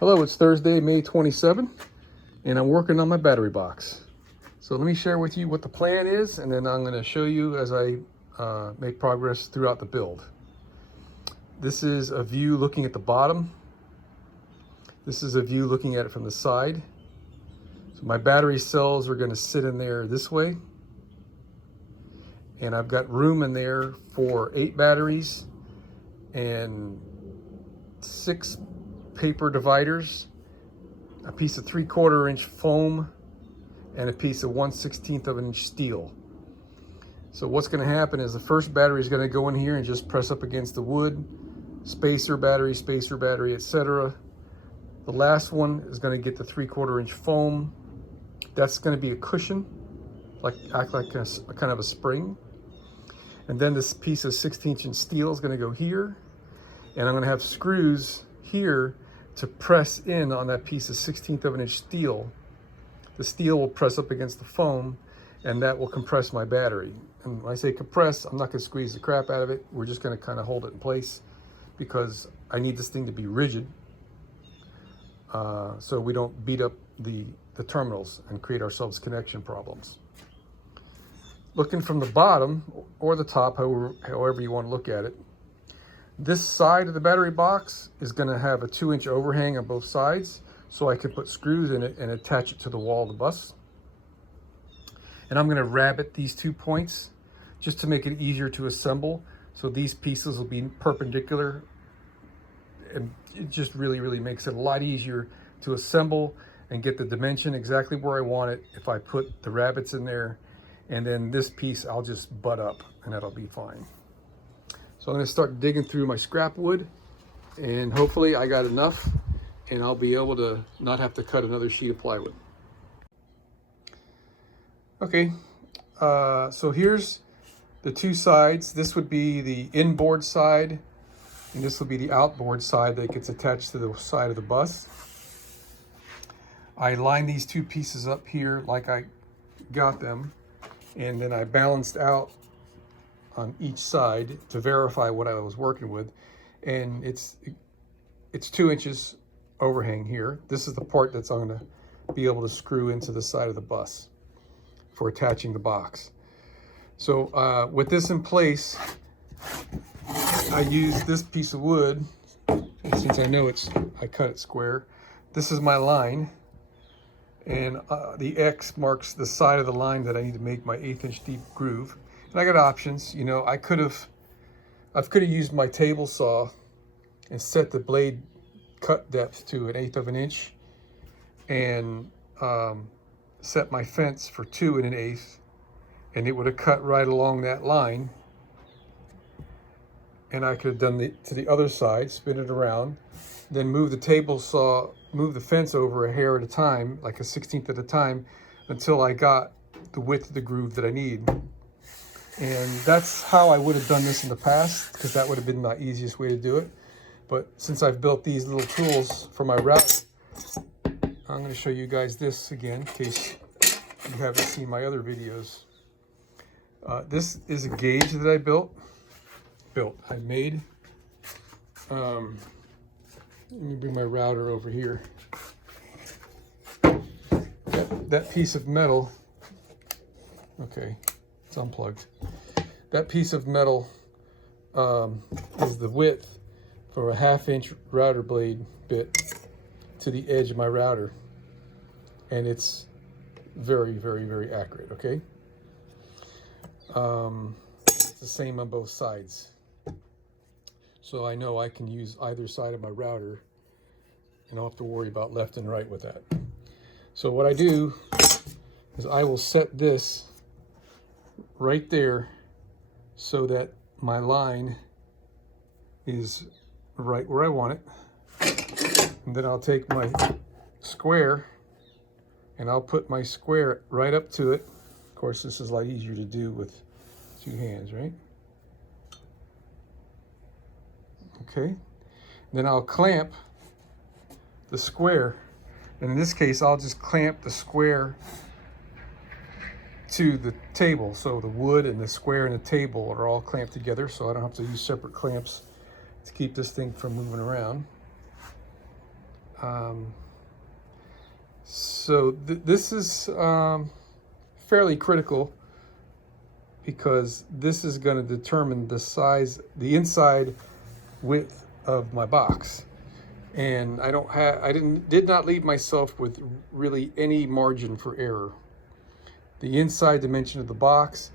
Hello, it's Thursday, May 27th, and I'm working on my battery box. So let me share with you what the plan is, and then I'm going to show you as I make progress throughout the build. This is a view looking at the bottom. This is a view looking at it from the side. So my battery cells are going to sit in there this way. And I've got room in there for 8 batteries and 6 paper dividers, a piece of 3/4 inch foam, and a piece of 1/16 of an inch steel. So what's going to happen is the first battery is going to go in here and just press up against the wood, spacer battery, etc. The last one is going to get the 3/4 inch foam. That's going to be a cushion, act like a kind of a spring. And then this piece of 16 inch steel is going to go here, and I'm going to have screws here to press in on that piece of 1/16 of an inch steel. The steel will press up against the foam, and that will compress my battery. And when I say compress, I'm not going to squeeze the crap out of it. We're just going to kind of hold it in place because I need this thing to be rigid, so we don't beat up the terminals and create ourselves connection problems. Looking from the bottom or the top, however you want to look at it, this side of the battery box is going to have a 2-inch overhang on both sides, so I can put screws in it and attach it to the wall of the bus. And I'm going to rabbet these 2 points just to make it easier to assemble. So these pieces will be perpendicular, and it just really makes it a lot easier to assemble and get the dimension exactly where I want it if I put the rabbets in there. And then this piece I'll just butt up and that'll be fine. So I'm going to start digging through my scrap wood, and hopefully I got enough and I'll be able to not have to cut another sheet of plywood. Okay, so here's the 2 sides. This would be the inboard side, and this will be the outboard side that gets attached to the side of the bus. I lined these 2 pieces up here like I got them, and then I balanced out on each side to verify what I was working with. And it's 2 inches overhang here. This is the part that's I'm going to be able to screw into the side of the bus for attaching the box. So with this in place, I use this piece of wood. Since I know I cut it square. This is my line, and the X marks the side of the line that I need to make my 1/8 inch deep groove. And I got options. You know, I could have used my table saw and set the blade cut depth to 1/8 of an inch, and set my fence for 2 1/8, and it would have cut right along that line. And I could have done to the other side, spin it around, then move the fence over a hair at a time, like a 1/16 at a time, until I got the width of the groove that I need. And that's how I would have done this in the past, because that would have been the easiest way to do it. But since I've built these little tools for my router, I'm going to show you guys this again in case you haven't seen my other videos. This is a gauge that I made. Let me bring my router over here. That piece of metal, okay, it's unplugged. That piece of metal is the width for a 1/2 inch router blade bit to the edge of my router. And it's very accurate, okay? It's the same on both sides. So I know I can use either side of my router and I don't have to worry about left and right with that. So what I do is I will set this right there so that my line is right where I want it. And then I'll take my square and I'll put my square right up to it. Of course, this is a lot easier to do with 2 hands, right? Okay, then I'll clamp the square, and in this case I'll just clamp the square to the table, so the wood and the square and the table are all clamped together, so I don't have to use separate clamps to keep this thing from moving around. So this is fairly critical, because this is going to determine the size, the inside width of my box. And I did not leave myself with really any margin for error. The inside dimension of the box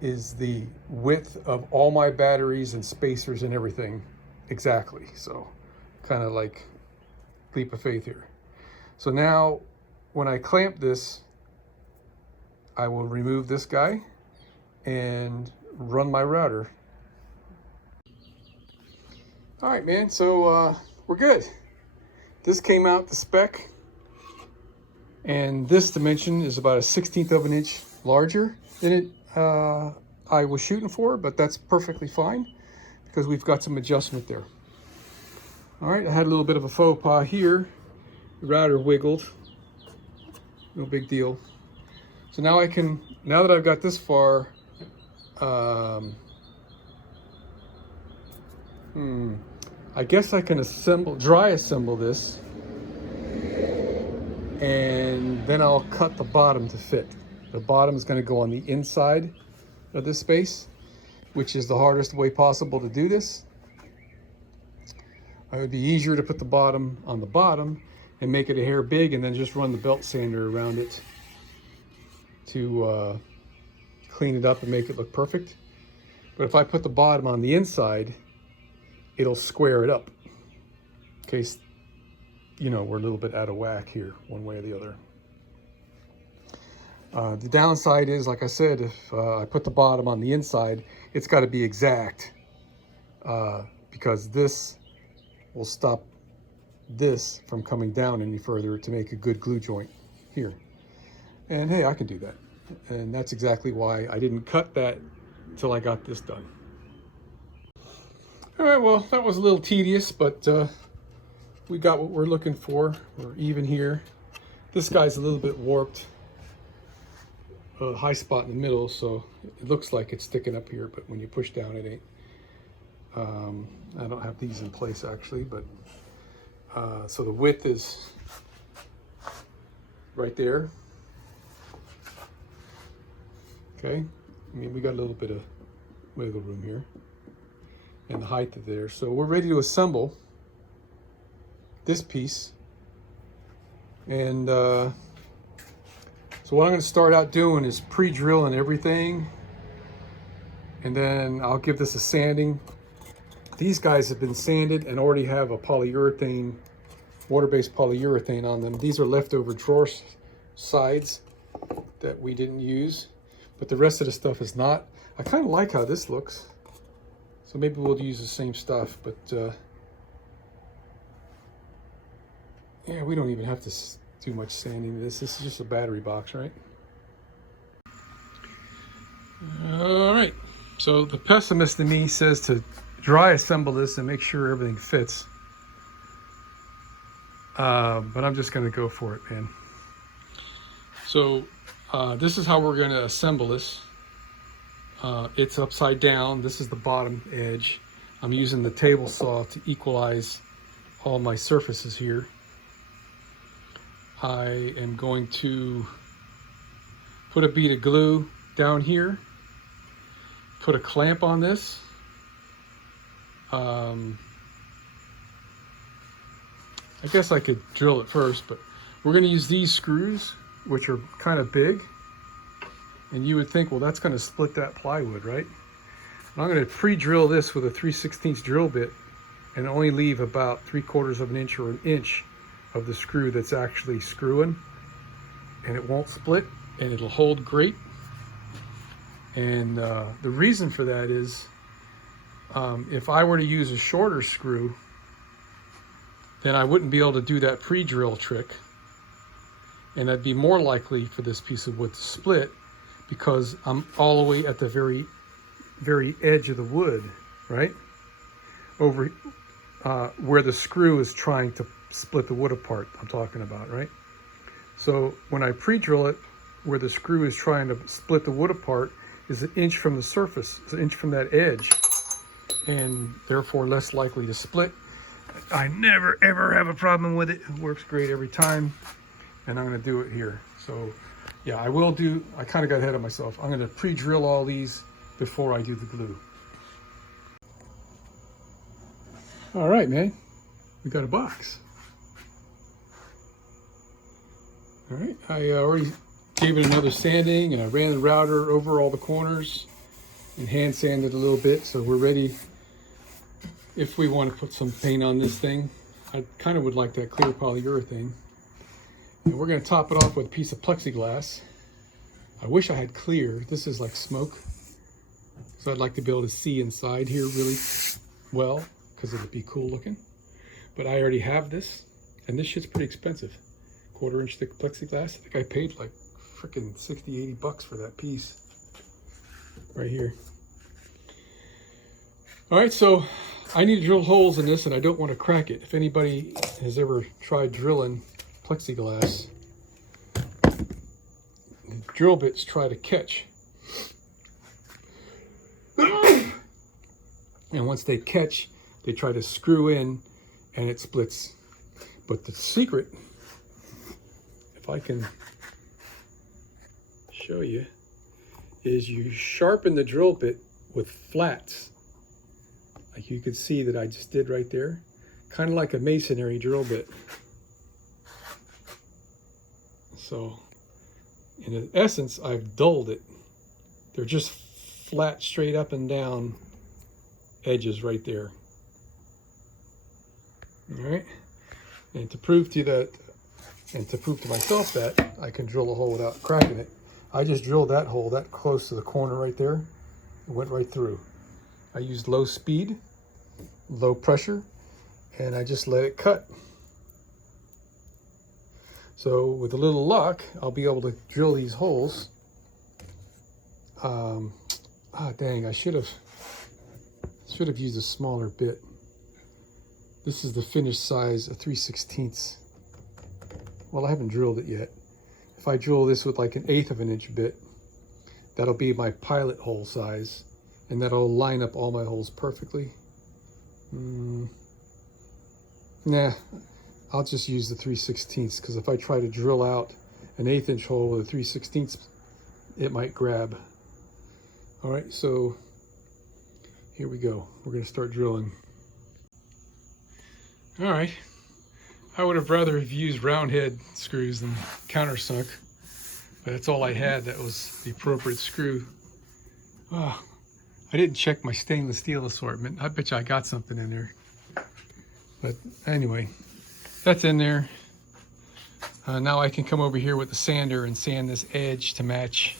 is the width of all my batteries and spacers and everything exactly. So kind of like leap of faith here. So now when I clamp this, I will remove this guy and run my router. All right, man, so we're good. This came out the spec, and this dimension is about a 1/16 of an inch larger than it I was shooting for, but that's perfectly fine because we've got some adjustment there. All right, I had a little bit of a faux pas here. The router wiggled, no big deal. So now now that I've got this far, I guess I can dry assemble this, and then I'll cut the bottom to fit. The bottom is going to go on the inside of this space, which is the hardest way possible to do this. It would be easier to put the bottom on the bottom and make it a hair big, and then just run the belt sander around it to clean it up and make it look perfect. But if I put the bottom on the inside, it'll square it up in case, you know, we're a little bit out of whack here, one way or the other. The downside is, like I said, if I put the bottom on the inside, it's got to be exact, because this will stop this from coming down any further to make a good glue joint here. And hey, I can do that. And that's exactly why I didn't cut that until I got this done. All right, well, that was a little tedious, but we got what we're looking for. We're even here. This guy's a little bit warped. High spot in the middle, so it looks like it's sticking up here, but when you push down, it ain't. I don't have these in place actually, but so the width is right there. Okay, I mean, we got a little bit of wiggle room here, and the height of there. So we're ready to assemble this piece, and so what I'm going to start out doing is pre-drilling everything, and then I'll give this a sanding. These guys have been sanded and already have a polyurethane, water-based polyurethane on them. These are leftover drawer sides that we didn't use, but the rest of the stuff is not. I kind of like how this looks, so maybe we'll use the same stuff, but yeah, we don't even have to do much sanding to this. This is just a battery box, right? All right, so the pessimist in me says to dry assemble this and make sure everything fits. But I'm just gonna go for it, man. So this is how we're gonna assemble this. It's upside down. This is the bottom edge. I'm using the table saw to equalize all my surfaces here. I am going to put a bead of glue down here, put a clamp on this. I guess I could drill it first, but we're going to use these screws, which are kind of big. And you would think, well, that's going to split that plywood, right? And I'm going to pre-drill this with a 3/16 drill bit and only leave about 3/4 of an inch or an inch of the screw that's actually screwing, and it won't split, and it'll hold great. And the reason for that is if I were to use a shorter screw, then I wouldn't be able to do that pre-drill trick, and I'd be more likely for this piece of wood to split because I'm all the way at the very edge of the wood, right? Over where the screw is trying to split the wood apart, I'm talking about, right? So when I pre-drill it, where the screw is trying to split the wood apart is an inch from the surface, it's an inch from that edge, and therefore less likely to split. I never ever have a problem with it. It works great every time, and I'm going to do it here. So yeah, I kind of got ahead of myself. I'm going to pre-drill all these before I do the glue. All right, man, we got a box. All right, I already gave it another sanding, and I ran the router over all the corners and hand sanded a little bit, so we're ready if we want to put some paint on this thing. I kind of would like that clear polyurethane. And we're going to top it off with a piece of plexiglass. I wish I had clear. This is like smoke. So I'd like to be able to see inside here really well, because it'd be cool looking. But I already have this, and this shit's pretty expensive. 1/4 inch thick plexiglass. I think I paid like freaking 60, 80 bucks for that piece right here. All right, so I need to drill holes in this, and I don't want to crack it. If anybody has ever tried drilling plexiglass, the drill bits try to catch. And once they catch, they try to screw in and it splits. But the secret, if I can show you, is you sharpen the drill bit with flats. Like you could see that I just did right there. Kind of like a masonry drill bit. So, in essence, I've dulled it. They're just flat, straight up and down edges right there. All right. And to prove to you that, and to prove to myself that I can drill a hole without cracking it, I just drilled that hole that close to the corner right there. It went right through. I used low speed, low pressure, and I just let it cut. So with a little luck, I'll be able to drill these holes. Dang, I should have used a smaller bit. This is the finished size, a 3/16. Well, I haven't drilled it yet. If I drill this with like an 1/8 of an inch bit, that'll be my pilot hole size, and that'll line up all my holes perfectly. Nah, I'll just use the 3/16, because if I try to drill out an 1/8 inch hole with a 3/16, it might grab. All right, so here we go. We're gonna start drilling. All right, I would have rather have used round head screws than countersunk, but that's all I had. That was the appropriate screw. Oh, I didn't check my stainless steel assortment. I bet you I got something in there. But anyway, that's in there. Now I can come over here with the sander and sand this edge to match,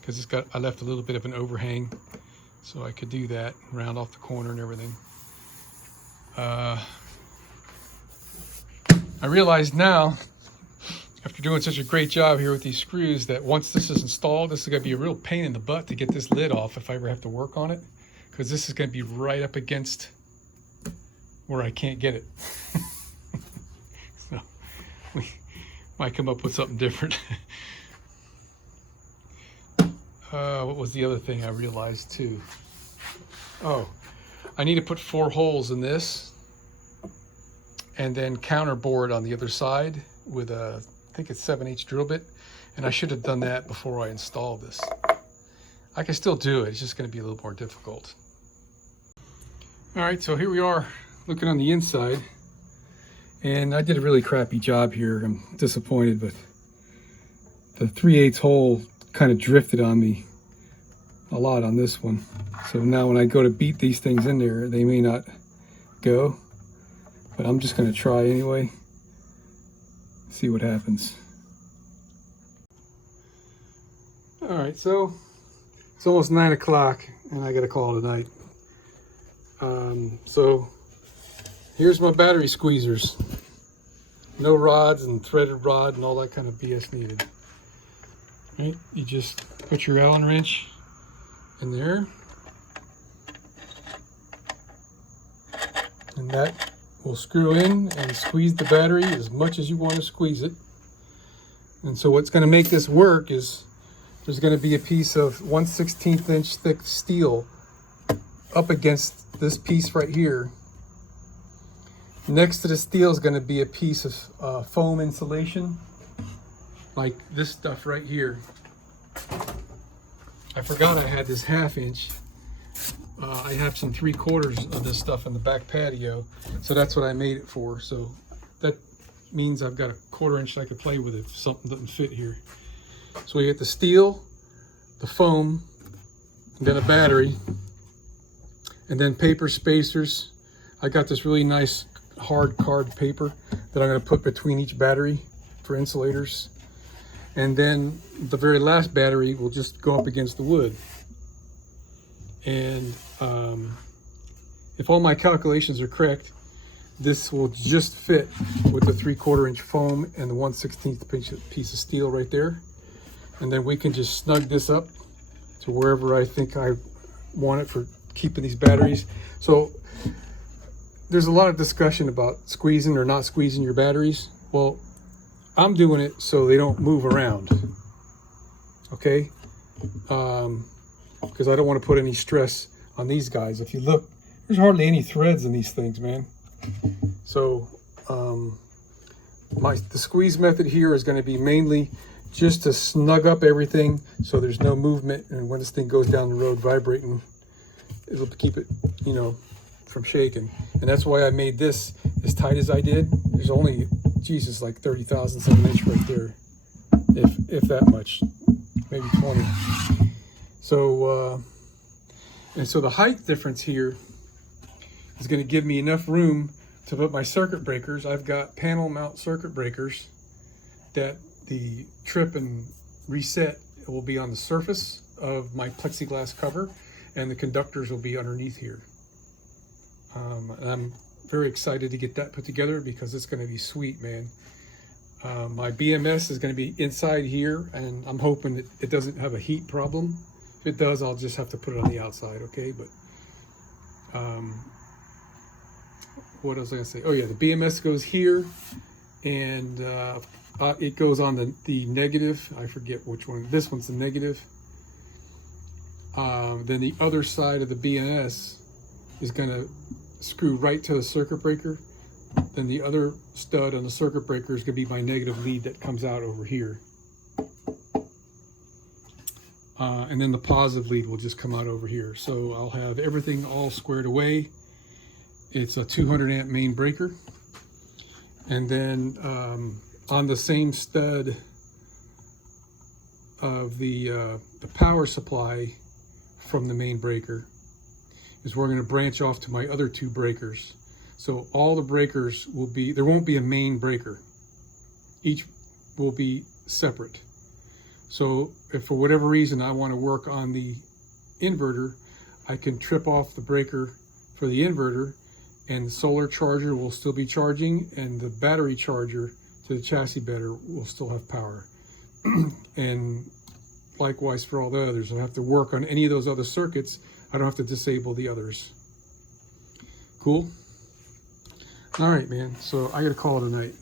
because I left a little bit of an overhang, so I could do that, round off the corner and everything. I realize now, after doing such a great job here with these screws, that once this is installed, this is going to be a real pain in the butt to get this lid off if I ever have to work on it, because this is going to be right up against where I can't get it. So we might come up with something different. What was the other thing I realized too? Oh, I need to put 4 holes in this, and then counterboard on the other side with a, I think it's 7/8 drill bit, and I should have done that before I installed this. I can still do it, it's just going to be a little more difficult. All right, so here we are looking on the inside, and I did a really crappy job here. I'm disappointed, but the 3/8 hole kind of drifted on me a lot on this one. So now when I go to beat these things in there, they may not go, but I'm just going to try anyway. See what happens. All right, so it's almost 9 o'clock and I got to call it a night. So here's my battery squeezers. No rods and threaded rod and all that kind of BS needed. Right, you just put your Allen wrench in there, and that will screw in and squeeze the battery as much as you want to squeeze it. And so what's going to make this work is there's going to be a piece of 1/16 inch thick steel up against this piece right here, Next to the steel is going to be a piece of foam insulation, like this stuff right here. I forgot I had this 1/2 inch. I have some 3/4 of this stuff in the back patio, so that's what I made it for. So that means I've got a 1/4 inch I could play with if something doesn't fit here. So we get the steel, the foam, and then a battery, and then paper spacers. I got this really nice hard card paper that I'm going to put between each battery for insulators. And then the very last battery will just go up against the wood. And if all my calculations are correct, this will just fit with the 3/4 inch foam and the 1/16 piece of steel right there. And then we can just snug this up to wherever I think I want it for keeping these batteries. So there's a lot of discussion about squeezing or not squeezing your batteries. Well, I'm doing it so they don't move around, okay? Because I don't want to put any stress on these guys. If you look, there's hardly any threads in these things, man. So the squeeze method here is going to be mainly just to snug up everything so there's no movement, and when this thing goes down the road vibrating, it'll keep it, you know, from shaking. And that's why I made this as tight as I did. There's only, Jesus, like 30 thousandths of an inch right there, if that much, maybe 20. So and so the height difference here is going to give me enough room to put my circuit breakers. I've got panel mount circuit breakers that the trip and reset will be on the surface of my plexiglass cover, and the conductors will be underneath here. And I'm very excited to get that put together because it's going to be sweet, man. My BMS is going to be inside here, and I'm hoping that it doesn't have a heat problem. If it does, I'll just have to put it on the outside, okay? But what else was I going to say? Oh yeah, the BMS goes here, and it goes on the negative. I forget which one. This one's the negative. Then the other side of the BMS is going to screw right to the circuit breaker. Then the other stud on the circuit breaker is going to be my negative lead that comes out over here. And then the positive lead will just come out over here. So I'll have everything all squared away. It's a 200 amp main breaker. And then on the same stud of the power supply from the main breaker is where we're going to branch off to my other 2 breakers. So all the breakers will be, there won't be a main breaker. Each will be separate. So if for whatever reason I want to work on the inverter, I can trip off the breaker for the inverter, and the solar charger will still be charging, and the battery charger to the chassis bedder will still have power. And likewise for all the others. I'll have to work on any of those other circuits. I don't have to disable the others. Cool? All right, man. So I got to call it a night.